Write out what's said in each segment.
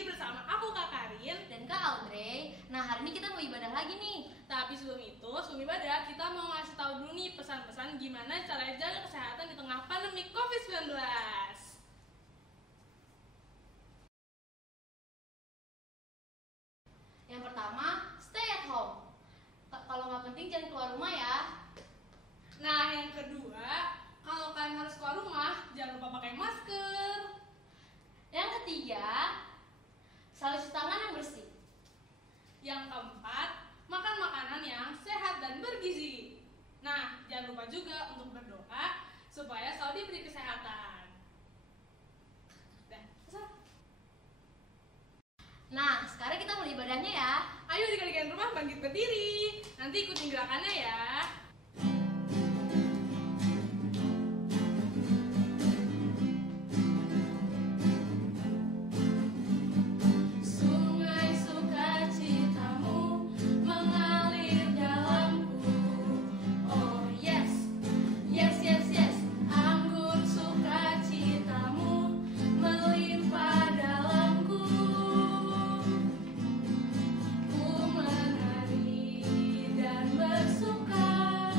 lagi bersama aku Kak Karin dan Kak Audrey. Nah, hari ini kita mau ibadah lagi nih. Tapi sebelum ibadah kita mau ngasih tahu dulu nih pesan-pesan gimana cara jaga kesehatan di tengah pandemi COVID-19. Yang pertama, stay at home. Kalau nggak penting jangan keluar rumah ya. Nah, yang kedua, kalau kalian harus keluar rumah, jangan lupa pakai masker. Yang ketiga, selalu cuci tangan yang bersih. Yang keempat, makan makanan yang sehat dan bergizi. Nah, jangan lupa juga untuk berdoa supaya selalu diberi kesehatan. Nah, sekarang kita mulai ibadahnya ya. Ayo adik-adik rumah bangkit berdiri. Nanti ikutin gerakannya ya. Bersuka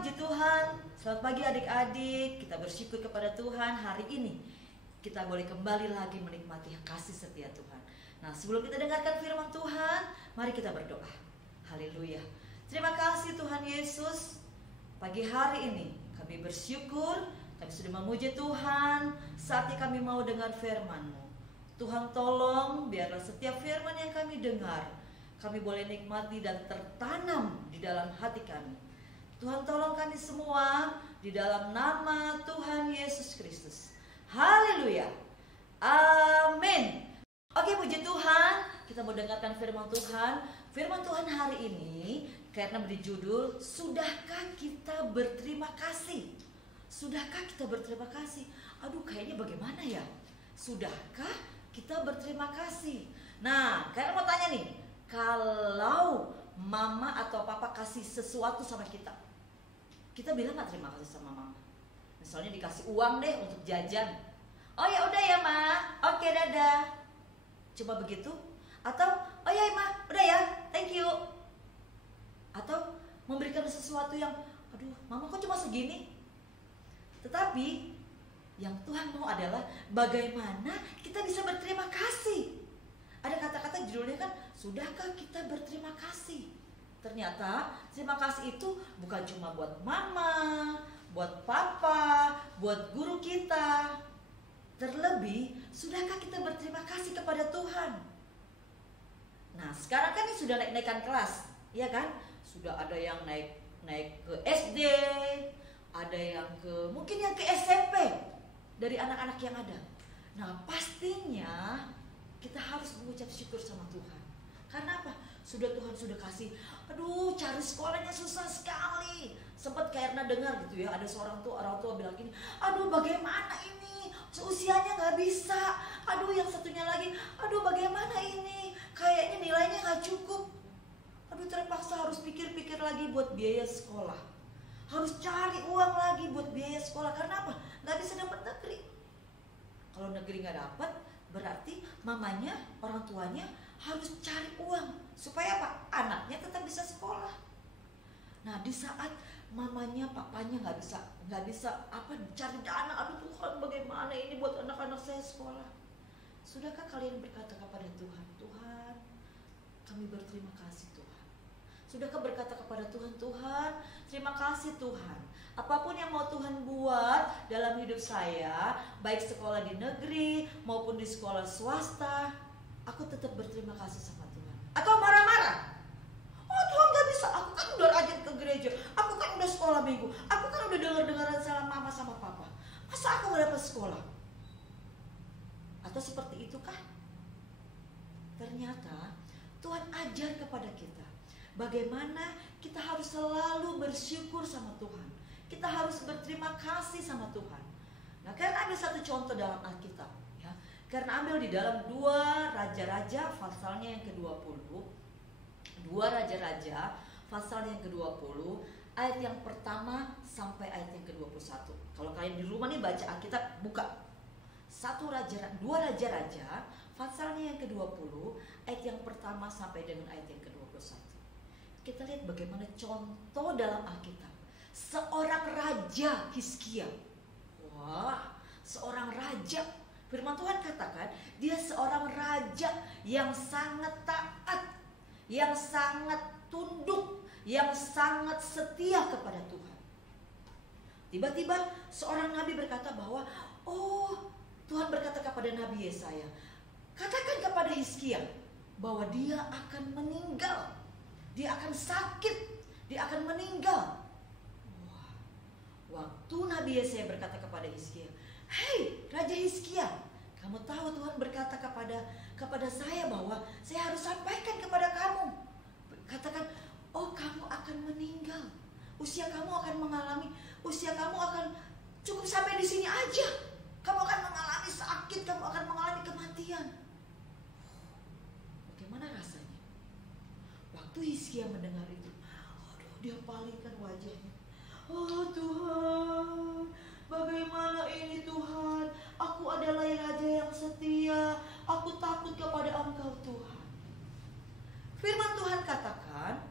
puji Tuhan. Selamat pagi adik-adik. Kita bersyukur kepada Tuhan hari ini kita boleh kembali lagi menikmati kasih setia Tuhan. Nah, sebelum kita dengarkan firman Tuhan, mari kita berdoa. Haleluya. Terima kasih Tuhan Yesus. Pagi hari ini kami bersyukur, kami sudah memuji Tuhan. Saatnya kami mau dengar firman-Mu. Tuhan tolong biarlah setiap firman yang kami dengar, kami boleh nikmati dan tertanam di dalam hati kami. Tuhan tolong kami semua di dalam nama Tuhan Yesus Kristus. Haleluya. Amin. Oke, puji Tuhan. Kita mau dengarkan firman Tuhan. Firman Tuhan hari ini karena berjudul Sudahkah kita berterima kasih? Sudahkah kita berterima kasih? Aduh, kayaknya bagaimana ya? Sudahkah kita berterima kasih? Nah, kalian mau tanya nih, kalau mama atau papa kasih sesuatu sama kita, kita bilang gak terima kasih sama mama? Misalnya dikasih uang deh untuk jajan. Oh ya udah ya ma, oke dadah. Cuma begitu? Atau oh ya ma, udah ya, thank you. Atau memberikan sesuatu yang, aduh mama kok cuma segini. Tetapi yang Tuhan mau adalah bagaimana kita bisa berterima kasih. Ada kata-kata judulnya kan, sudahkah kita berterima kasih? Ternyata terima kasih itu bukan cuma buat mama, buat papa, buat guru kita. Terlebih, sudahkah kita berterima kasih kepada Tuhan? Nah, sekarang kan ini sudah naik-naikan kelas, ya kan? Sudah ada yang naik ke SD, ada yang mungkin yang ke SMP dari anak-anak yang ada. Nah, pastinya kita harus mengucap syukur sama Tuhan. Karena apa? Tuhan sudah kasih. Aduh, cari sekolahnya susah sekali. Sempat karena dengar gitu ya, ada seorang orang tua bilang gini, aduh bagaimana ini, seusianya nggak bisa. Aduh, yang satunya lagi, aduh bagaimana ini, kayaknya nilainya nggak cukup. Aduh, terpaksa harus pikir-pikir lagi buat biaya sekolah. Harus cari uang lagi buat biaya sekolah. Karena apa? Nggak bisa dapat negeri. Kalau negeri nggak dapat, berarti mamanya, orang tuanya harus cari uang supaya apa? Anaknya tetap bisa sekolah. Nah, di saat mamanya, papanya nggak bisa apa cari dana, aduh Tuhan bagaimana ini buat anak-anak saya sekolah. Sudahkah kalian berkata kepada Tuhan, Tuhan, kami berterima kasih Tuhan. Sudahkah berkata kepada Tuhan, Tuhan, terima kasih Tuhan. Apapun yang mau Tuhan buat dalam hidup saya, baik sekolah di negeri maupun di sekolah swasta, aku tetap berterima kasih sama Tuhan. Atau marah-marah, oh Tuhan gak bisa, aku kan udah rajin ke gereja, aku kan udah sekolah minggu, aku kan udah dengar-dengaran sama mama sama papa, masa aku gak dapat sekolah? Atau seperti itu kah? Ternyata Tuhan ajar kepada kita bagaimana kita harus selalu bersyukur sama Tuhan. Kita harus berterima kasih sama Tuhan. Nah, karena ada satu contoh dalam Alkitab ya. Karena ambil di dalam 2 Raja-Raja pasalnya yang ke-20. 2 Raja-Raja pasalnya yang ke-20, ayat yang pertama sampai ayat yang ke-21. Kalau kalian di rumah nih baca Alkitab, buka 2 Raja-Raja pasalnya yang ke-20, ayat yang pertama sampai dengan ayat yang ke-21. Kita lihat bagaimana contoh dalam Alkitab. Seorang raja Hizkia. Wah, seorang raja. Firman Tuhan katakan dia seorang raja yang sangat taat, yang sangat tunduk, yang sangat setia kepada Tuhan. Tiba-tiba seorang nabi berkata bahwa, oh, Tuhan berkata kepada Nabi Yesaya, katakan kepada Hizkia bahwa dia akan meninggal, dia akan sakit, dia akan meninggal. Wah, waktu Nabi Yesaya berkata kepada Hizkia, hei Raja Hizkia, kamu tahu Tuhan berkata kepada saya bahwa saya harus sampaikan kepada kamu. Katakan, oh kamu akan meninggal, usia kamu akan cukup sampai di sini aja. Kamu akan mengalami sakit, kamu akan mengalami kematian. Bagaimana rasanya? Waktu Hizkia mendengar itu, aduh, dia palingkan wajahnya. Oh Tuhan, bagaimana ini Tuhan? Aku adalah raja yang setia. Aku takut kepada Engkau Tuhan. Firman Tuhan katakan,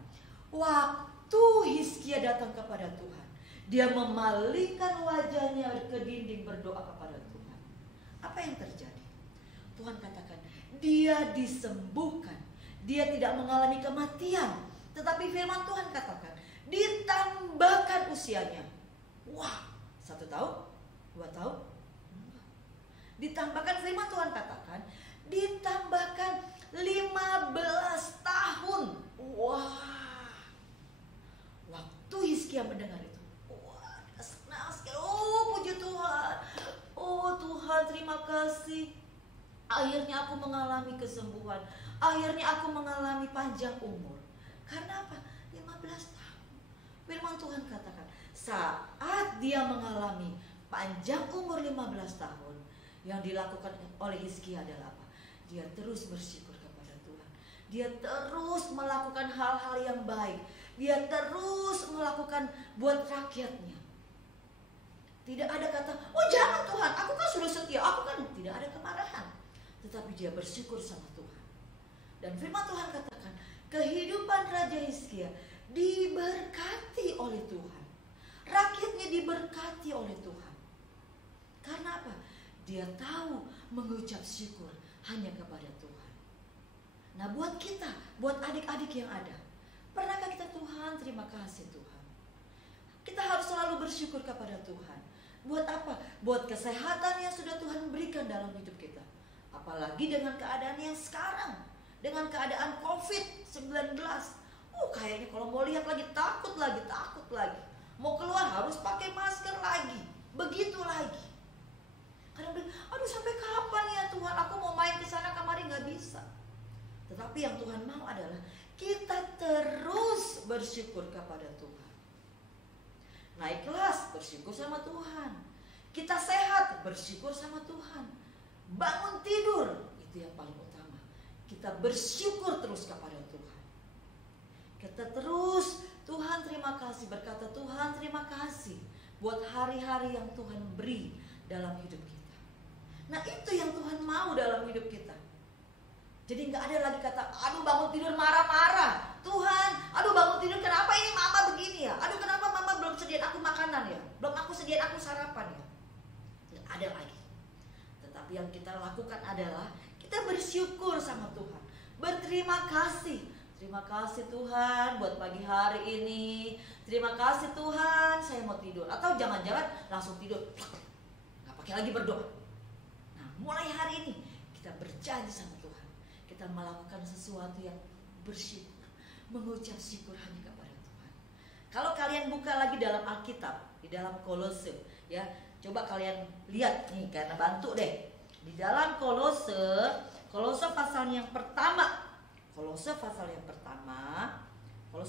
waktu Hizkia datang kepada Tuhan, Dia memalingkan wajahnya ke dinding berdoa kepada Tuhan. Apa yang terjadi? Tuhan katakan, dia disembuhkan. Dia tidak mengalami kematian. Tetapi firman Tuhan katakan, ditambahkan usianya. Wah, 1 tahun? 2 tahun? Ditambahkan, firman Tuhan katakan, ditambahkan 15 tahun. Wah. Waktu Hizkia mendengar itu, wah, dia senang sekali. Oh, puji Tuhan. Oh Tuhan, terima kasih. Akhirnya aku mengalami kesembuhan. Akhirnya aku mengalami panjang umur. Karena apa? 15 tahun. Firman Tuhan katakan, saat dia mengalami panjang umur 15 tahun, yang dilakukan oleh Hizkia adalah apa? Dia terus bersyukur kepada Tuhan. Dia terus melakukan hal-hal yang baik. Dia terus melakukan buat rakyatnya. Tidak ada kata, oh jangan Tuhan, aku kan sudah setia, aku kan. Tidak ada kemarahan. Tetapi dia bersyukur sama Tuhan. Dan firman Tuhan katakan, kehidupan Raja Hizkia diberkati oleh Tuhan. Rakyatnya diberkati oleh Tuhan. Karena apa? Dia tahu mengucap syukur hanya kepada Tuhan. Nah, buat kita, buat adik-adik yang ada, pernahkah kita, Tuhan, terima kasih Tuhan. Kita harus selalu bersyukur kepada Tuhan. Buat apa? Buat kesehatan yang sudah Tuhan berikan dalam hidup kita. Apalagi dengan keadaan yang sekarang, dengan keadaan COVID-19. Kayaknya kalau mau lihat lagi takut lagi. Mau keluar harus pakai masker lagi. Begitu lagi. Kadang bilang, aduh sampai kapan ya Tuhan, aku mau main ke sana kemari nggak bisa. Tetapi yang Tuhan mau adalah kita terus bersyukur kepada Tuhan. Naik kelas, bersyukur sama Tuhan. Kita sehat, bersyukur sama Tuhan. Bangun tidur, itu yang paling utama. Kita bersyukur terus kepada Tuhan. Kita terus, Tuhan terima kasih, berkata Tuhan terima kasih buat hari-hari yang Tuhan beri dalam hidup kita. Nah, itu yang Tuhan mau dalam hidup kita. Jadi gak ada lagi kata, aduh bangun tidur marah-marah. Tuhan, aduh bangun tidur kenapa ini mama begini ya? Aduh kenapa mama belum sediain aku makanan ya? Belum aku sediain aku sarapan ya? Gak ada lagi. Tetapi yang kita lakukan adalah kita bersyukur sama Tuhan. Berterima kasih. Terima kasih Tuhan buat pagi hari ini. Terima kasih Tuhan, saya mau tidur. Atau jangan-jangan langsung tidur, gak pakai lagi berdoa. Mulai hari ini kita berjanji sama Tuhan, kita melakukan sesuatu yang bersyukur, mengucap syukur hanya kepada Tuhan. Kalau kalian buka lagi dalam Alkitab, di dalam Kolose, ya, coba kalian lihat nih, karena bantu deh. Di dalam Kolose pasal yang pertama, Kolose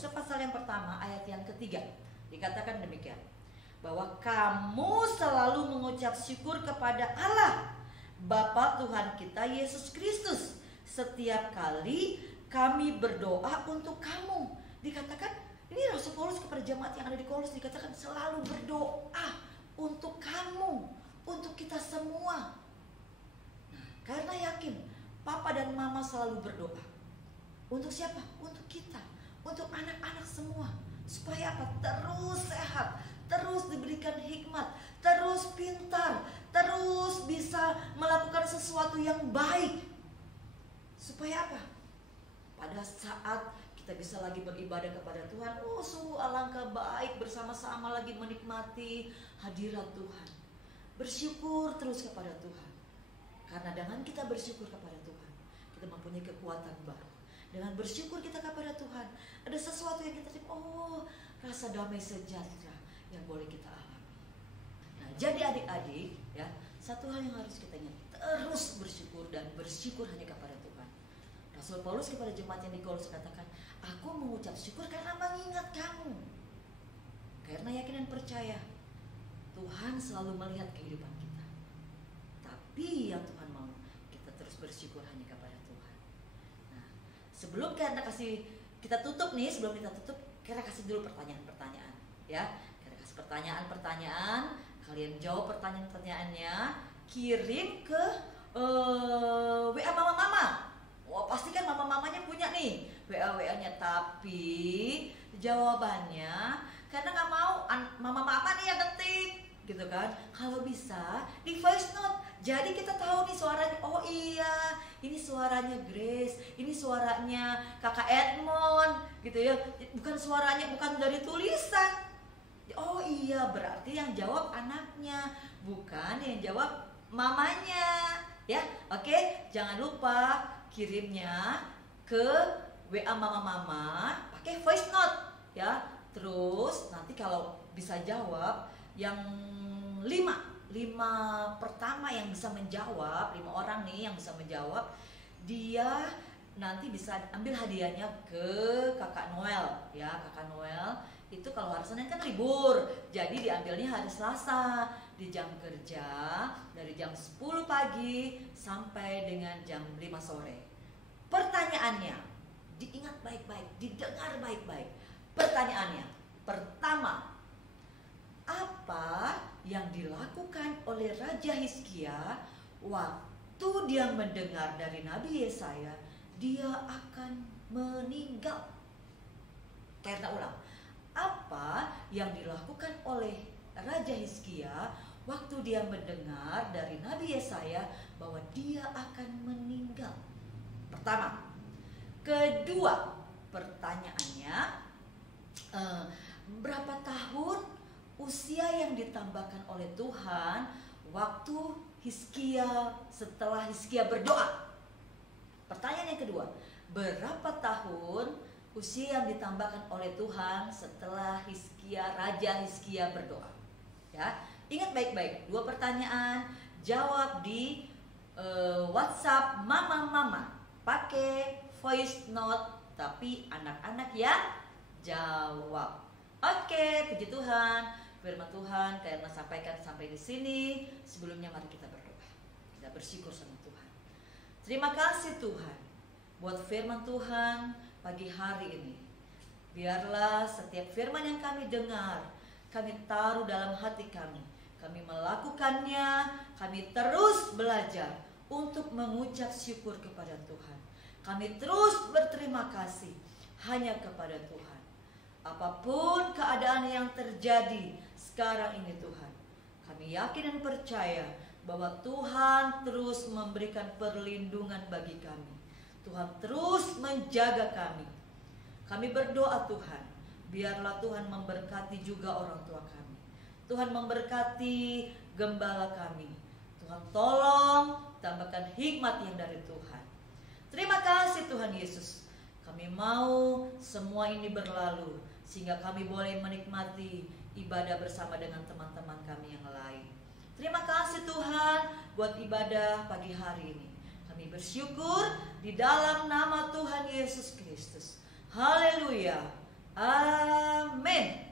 pasal yang pertama ayat yang ketiga, dikatakan demikian, bahwa kamu selalu mengucap syukur kepada Allah Bapa Tuhan kita Yesus Kristus setiap kali kami berdoa untuk kamu. Dikatakan, ini Rasul Paulus kepada jemaat yang ada di Kolose, dikatakan selalu berdoa untuk kamu, untuk kita semua. Nah, karena yakin Papa dan Mama selalu berdoa. Untuk siapa? Untuk kita, untuk anak-anak semua. Supaya apa? Terus sehat, terus diberikan hikmat, terus pintar, terus bisa melakukan sesuatu yang baik. Supaya apa? Pada saat kita bisa lagi beribadah kepada Tuhan, sungguh alangkah baik bersama-sama lagi menikmati hadirat Tuhan. Bersyukur terus kepada Tuhan. Karena dengan kita bersyukur kepada Tuhan, kita mempunyai kekuatan baru. Dengan bersyukur kita kepada Tuhan, ada sesuatu yang kita terima, rasa damai sejahtera yang boleh kita alami. Nah, jadi adik-adik, ya, satu hal yang harus kita ingat, terus bersyukur dan bersyukur hanya kepada Tuhan. Rasul Paulus kepada jemaat yang di Kolose katakan, aku mengucap syukur karena mengingat kamu. Karena yakin dan percaya Tuhan selalu melihat kehidupan kita. Tapi yang Tuhan mau, kita terus bersyukur hanya kepada Tuhan. Nah, sebelum kita tutup nih, kita kasih dulu pertanyaan-pertanyaan, ya. Kita kasih pertanyaan-pertanyaan, kalian jawab pertanyaan-pertanyaannya, kirim ke WA mama-mama. Wah, pasti kan mama-mamanya punya nih WA-WA-nya, tapi jawabannya karena nggak mau mama nih yang ketik gitu kan. Kalau bisa di voice note, jadi kita tahu nih suaranya. Oh iya, ini suaranya Grace, ini suaranya kakak Edmond gitu ya, bukan suaranya, bukan dari tulisan. Oh iya, berarti yang jawab anaknya, bukan yang jawab mamanya ya. Oke, jangan lupa kirimnya ke WA mama pakai voice note ya. Terus nanti kalau bisa jawab yang 5 pertama yang bisa menjawab, 5 orang nih yang bisa menjawab, dia nanti bisa ambil hadiahnya ke kakak Noel ya. Kakak Noel itu kalau hari Senin kan libur, jadi diambilnya hari Selasa di jam kerja dari jam 10 pagi sampai dengan jam 5 sore. Pertanyaannya, diingat baik-baik, didengar baik-baik. Pertanyaannya, pertama, apa yang dilakukan oleh Raja Hizkia waktu dia mendengar dari Nabi Yesaya dia akan meninggal? Karena ulang, apa yang dilakukan oleh Raja Hizkia waktu dia mendengar dari Nabi Yesaya bahwa dia akan meninggal? Pertama. Kedua, pertanyaannya, berapa tahun usia yang ditambahkan oleh Tuhan waktu Hizkia setelah Hizkia berdoa? Pertanyaan yang kedua, berapa tahun usia yang ditambahkan oleh Tuhan setelah Raja Hizkia berdoa? Ya, ingat baik-baik, 2 pertanyaan, jawab di WhatsApp mama pakai voice note, tapi anak-anak yang jawab. Oke, puji Tuhan, firman Tuhan karena sampaikan sampai di sini. Sebelumnya mari kita berdoa. Kita bersyukur sama Tuhan. Terima kasih Tuhan buat firman Tuhan pagi hari ini. Biarlah setiap firman yang kami dengar, kami taruh dalam hati kami. Kami melakukannya, kami terus belajar untuk mengucap syukur kepada Tuhan. Kami terus berterima kasih hanya kepada Tuhan. Apapun keadaan yang terjadi sekarang ini Tuhan, kami yakin dan percaya bahwa Tuhan terus memberikan perlindungan bagi kami. Tuhan terus menjaga kami. Kami berdoa Tuhan, biarlah Tuhan memberkati juga orang tua kami. Tuhan memberkati gembala kami. Tuhan tolong tambahkan hikmat yang dari Tuhan. Terima kasih Tuhan Yesus. Kami mau semua ini berlalu sehingga kami boleh menikmati ibadah bersama dengan teman-teman kami yang lain. Terima kasih Tuhan buat ibadah pagi hari ini. Kami bersyukur di dalam nama Tuhan Yesus Kristus. Haleluya. Amin.